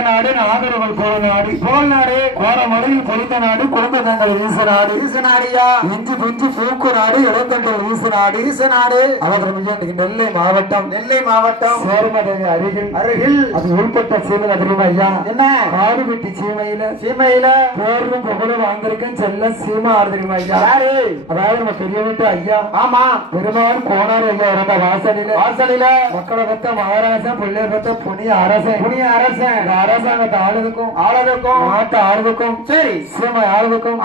நாடு நாகரவள் போல் நாடு கோரமலையில் பொழுத்த நாடு குழந்தைகள் வீசநாடியா இஞ்சி பிஞ்சு பூக்கு நாடு இளந்தண்டல் வீசநாடு அவர்கள் நெல்லை மாவட்டம் சேர்மதேவி அருகில் அது உள்பட்ட சீமையில தெரியுமா ஐயா என்ன காடுபெட்டி சீமையில பேரும் புகழும் வாங்கிருக்கேன் செல்ல சீமா ஆறு தெரியுமா ஐயா அதாவது நம்ம பெரிய வீட்டு ஐயா ஆமா பெருமாள் கோனார் ஐயா இறந்த வாசலில மக்களை பத்த மகாராஜா பிள்ளை பத்த புனிய அரசன் அரசாங்கத்தை ஆளுதுக்கும் நாட்டை ஆளுதுக்கும் சரி சீமை ஆளுதுக்கும்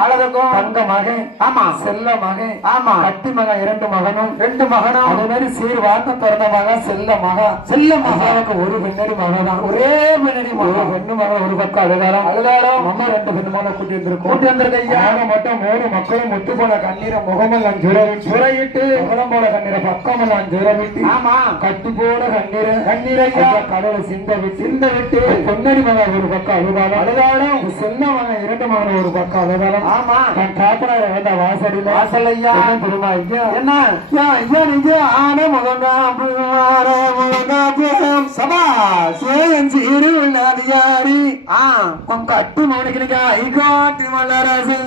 தங்க மகன் ஆமா செல்ல மகன் ஆமா கட்டி மகன் ரெண்டு மகனும் அதே மாதிரி சீர் வார்த்தை பிறந்த மகன் செல்ல மகாவுக்கு ஒரு பின்னடி மகன் ஒரே பின்னடி மகன் பெண்ணு மகன் ஒரு பக்கம் அழுதாரம் அம்மா ரெண்டு பெண்ணு மகன் கூட்டி வந்திருக்கையா மட்டும் மூணு மக்களும் முத்து போல கண்ணீரை முகமெல்லாம் ஜுரையிட்டு முகம் போல கண்ணீரை பக்கமெல்லாம் ஜுரவிட்டு ஆமா கட்டு போல கண்ணீரையா கடலை சிந்த விட்டு பொன்னடி மகன் ஒரு பக்கம் அழுதாலும் செல்ல மகன் இரண்டு மகன் ஒரு பக்கம் அழுதாலும் ஆமா காப்பனார வேண்ட வாசல் ஐயா திரும்ப ஐயா என்ன ஐயா நீங்க ஆன முகங்காப்பு சபா சேன் சீரு உள்ளாரி கட்டு மௌனிக்கு ஐகாட்டு மலரசு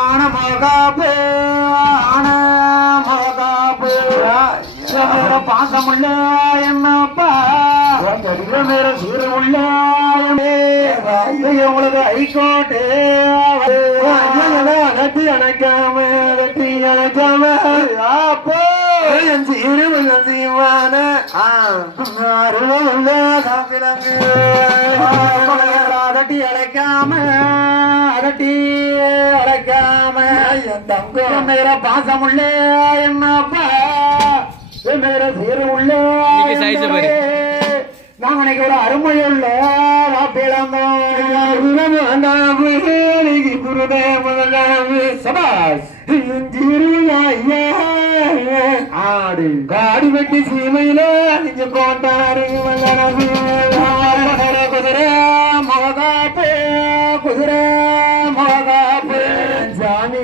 ஆன மகாப்பு பாசமுள்ள என்னப்பா மேல சீரமுள்ள உங்களுக்கு ஐகோட்டு அகட்டி அணைக்காம சீருள்ள சீமான அகட்டி அடைக்காம என் தங்கம் மேல பாசமுள்ள என்னப்பா மேல சீரு உள்ள நாங்க இன்னைக்கு ஒரு அருமையுள்ள காடு வெட்டி சீமையில நீங்க கோட்டாரு குதிரை மகாப்பு சாமி